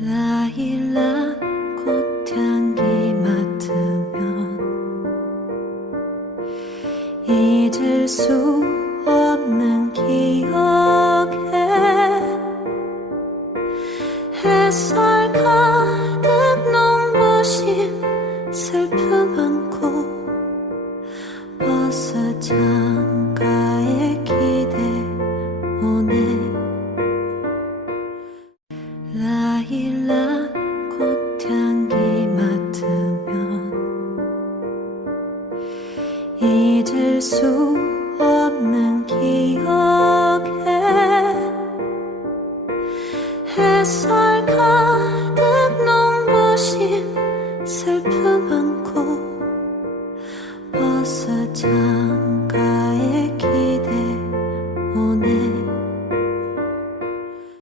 라일락 꽃향기 맡으면 잊을 수 없는 기억에 햇살 가득 눈부신 슬픔 안고 버스 창가에 기대 오네. 라일락 꽃향기 맡으면 잊을 수 없는 기억에 햇살